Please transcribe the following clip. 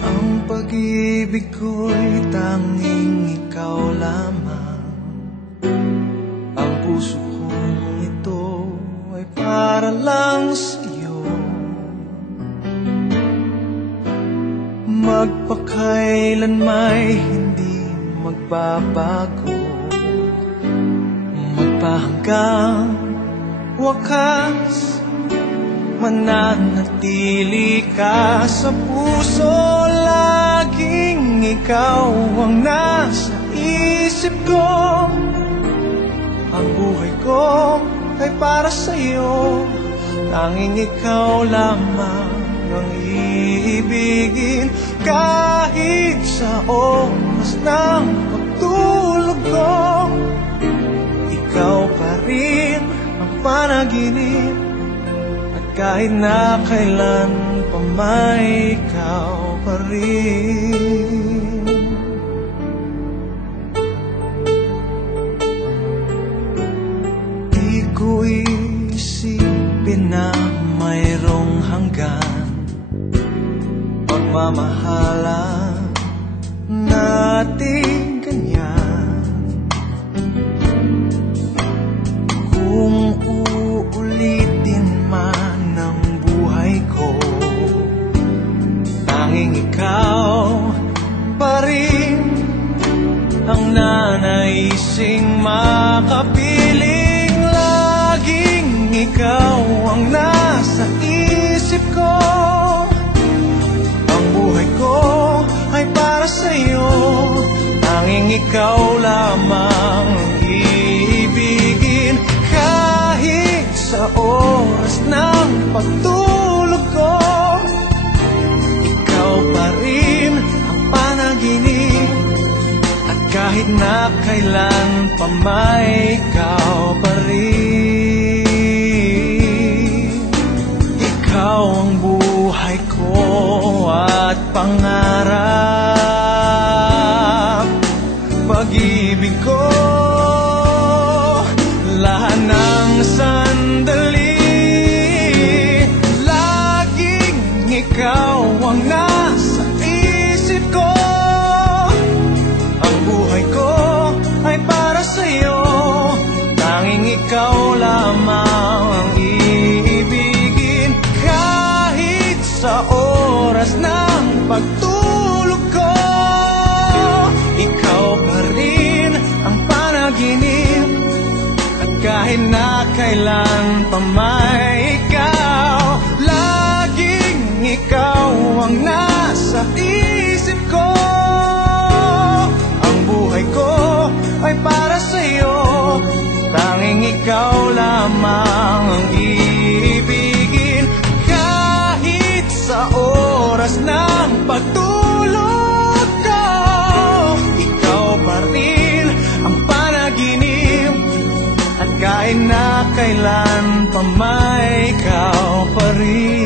Ang pag-ibig ko'y tanging ikaw lamang. Ang puso kong ito ay para lang sa'yo. Magpakailan may hindi magbabago, magpahanggang wakas, mananatili ka sa puso. Laging ikaw ang nasa isip ko. Ang buhay ko ay para sa'yo. Tanging ikaw lamang ang iibigin. Kahit sa oras ng pagtulog ko, ikaw pa rin ang panaginip. Kahit na kailan pa may ikaw pa rin. Di ko isipin na mayroong hanggan pagmamahalan natin ganyan. Kung uulitin man tanging ikaw pa rin ang nanaising makapiling. Laging ikaw ang nasa isip ko. Ang buhay ko ay para sa'yo. Tanging ikaw lamang ang iibigin. Kahit sa oras ng pagtulog ko, pa rin ang panaginip. At kahit na kailan pa may ikaw pa rin. Ikaw ang buhay ko at pangarap, pag-ibig ko, lahat ng sandali. Laging ikaw ang nasa isip ko. Ang buhay ko ay para sa'yo. Tanging ikaw lamang ang iibigin. Kahit sa oras ng pagtulog ko, ikaw pa rin ang panaginip. At kahit na kailan pa may ikaw, ikaw ang nasa isip ko. Ang buhay ko ay para sa'yo. Tanging ikaw lamang ang iibigin. Kahit sa oras ng pagtulog ko, ikaw pa rin ang panaginip. At kahit na kailan pa may ikaw pa rin.